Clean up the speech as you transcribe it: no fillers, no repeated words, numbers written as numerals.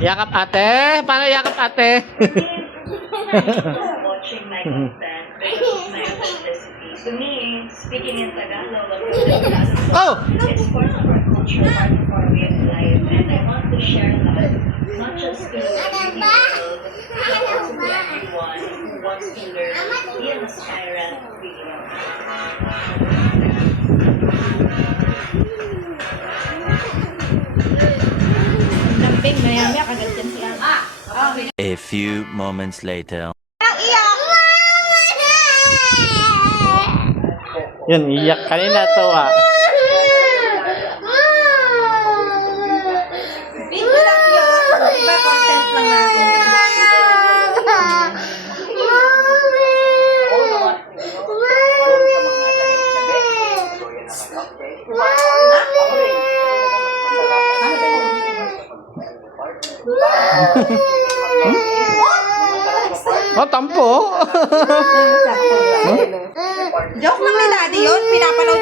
Yakap ate? Paano yakap ate? Watching my content because of my authenticity. To me, speaking in Tagalog Oh! is part of our culture, part of our way of life, and I want to share that not just to the beauty world, but also to everyone who wants to learn, be an aspirant, Lamping, maya-maya kagad yan siya. A few moments later. Yun, iyak kanina to ah. Video lang yun. Iba content lang natin. Oh, tampo. Joke lang ni Daddy yun. Pinapanood